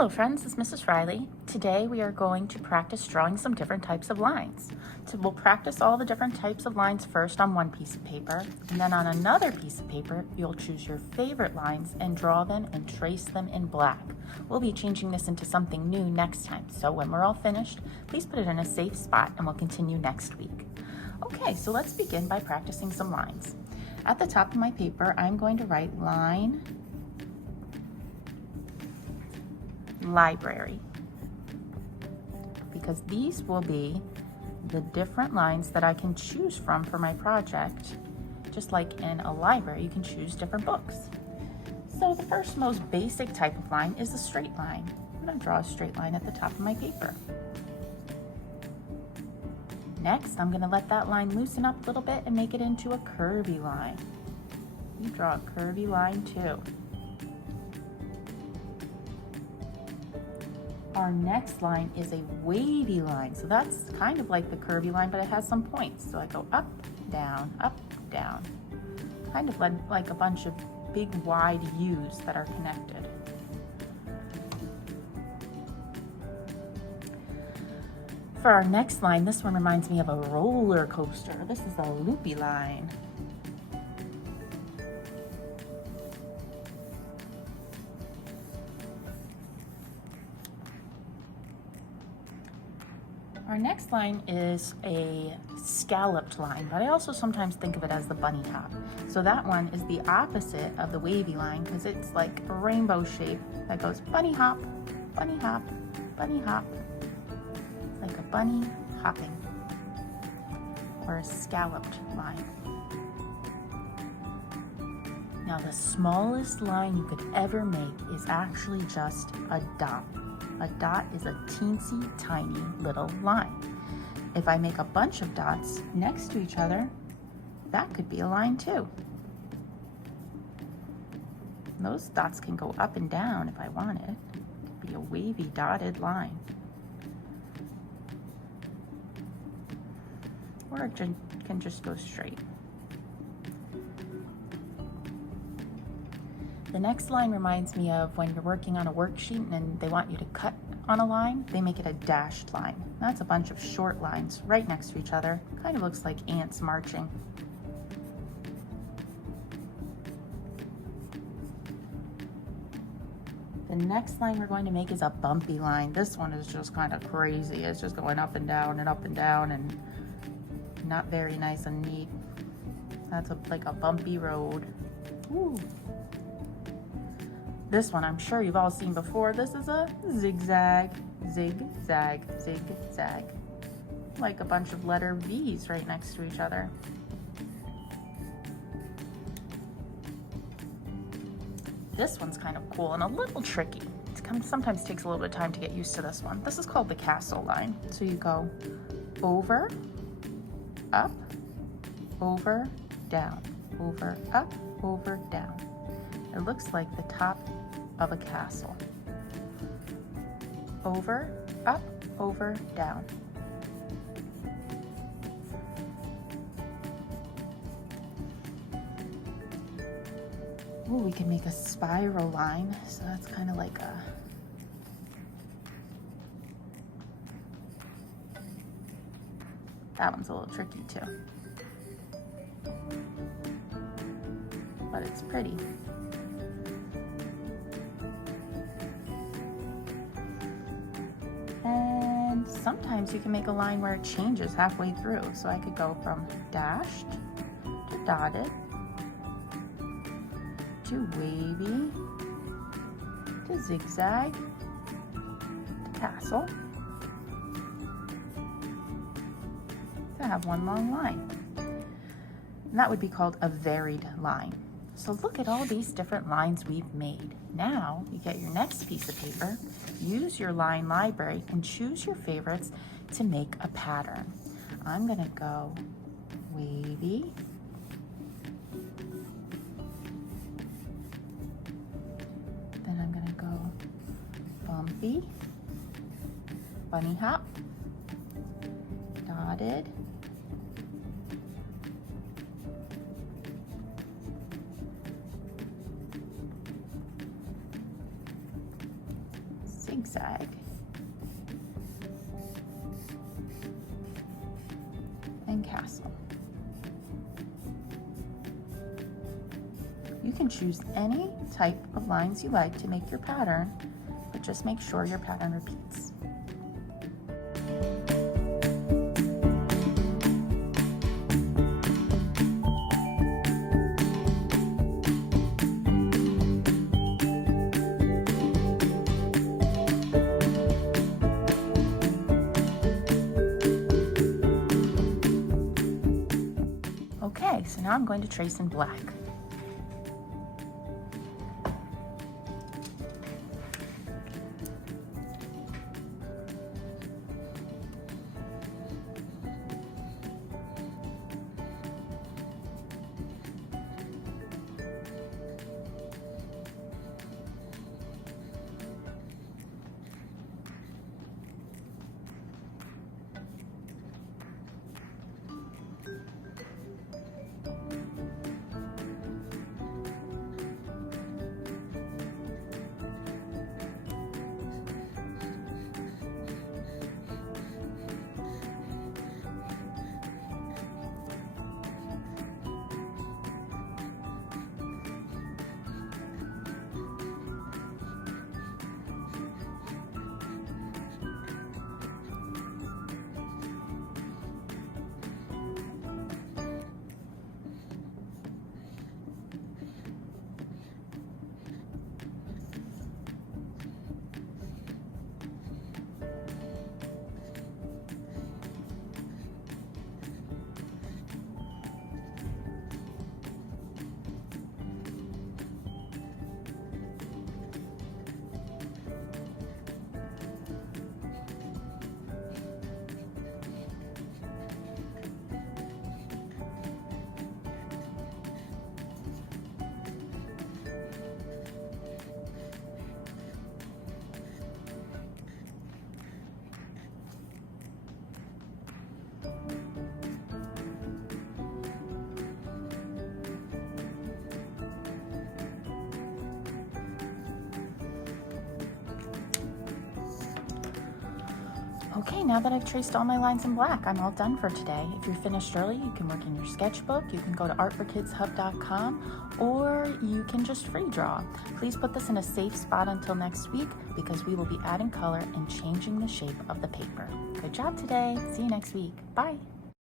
Hello friends, it's Mrs. Reilly. Today we are going to practice drawing some different types of lines. So we'll practice all the different types of lines first on one piece of paper, and then on another piece of paper you'll choose your favorite lines and draw them and trace them in black. We'll be changing this into something new next time, so when we're all finished, please put it in a safe spot and we'll continue next week. Okay, so let's begin by practicing some lines. At the top of my paper, I'm going to write line library, because these will be the different lines that I can choose from for my project. Just like in a library, you can choose different books. So the first most basic type of line is a straight line. I'm going to draw a straight line at the top of my paper. Next, I'm going to let that line loosen up a little bit and make it into a curvy line. You draw a curvy line too. Our next line is a wavy line. So that's kind of like the curvy line, but it has some points. So I go up, down, kind of like a bunch of big wide U's that are connected. For our next line, this one reminds me of a roller coaster. This is a loopy line. Our next line is a scalloped line, but I also sometimes think of it as the bunny hop. So that one is the opposite of the wavy line because it's like a rainbow shape that goes bunny hop, bunny hop, bunny hop. Like a bunny hopping, or a scalloped line. Now the smallest line you could ever make is actually just a dot. A dot is a teensy tiny little line. If I make a bunch of dots next to each other, that could be a line too. Those dots can go up and down if I want it. It could be a wavy dotted line. Or it can just go straight. The next line reminds me of when you're working on a worksheet and they want you to cut on a line, they make it a dashed line. That's a bunch of short lines right next to each other. Kind of looks like ants marching. The next line we're going to make is a bumpy line. This one is just kind of crazy. It's just going up and down and not very nice and neat. That's like a bumpy road. Ooh. This one I'm sure you've all seen before. This is a zigzag, zigzag, zigzag. Like a bunch of letter V's right next to each other. This one's kind of cool and a little tricky. It sometimes takes a little bit of time to get used to this one. This is called the castle line. So you go over, up, over, down, over, up, over, down. It looks like the top of a castle. Over, up, over, down. Ooh, we can make a spiral line. So that's kind of like a that one's a little tricky too. But it's pretty. And sometimes you can make a line where it changes halfway through. So I could go from dashed to dotted to wavy to zigzag to castle to have one long line. And that would be called a varied line. So look at all these different lines we've made. Now you get your next piece of paper, use your line library and choose your favorites to make a pattern. I'm gonna go wavy, then I'm gonna go bumpy, bunny hop, dotted, zigzag. And castle. You can choose any type of lines you like to make your pattern, but just make sure your pattern repeats. Okay, so now I'm going to trace in black. Okay, now that I've traced all my lines in black, I'm all done for today. If you're finished early, you can work in your sketchbook, you can go to artforkidshub.com, or you can just free draw. Please put this in a safe spot until next week because we will be adding color and changing the shape of the paper. Good job today. See you next week. Bye.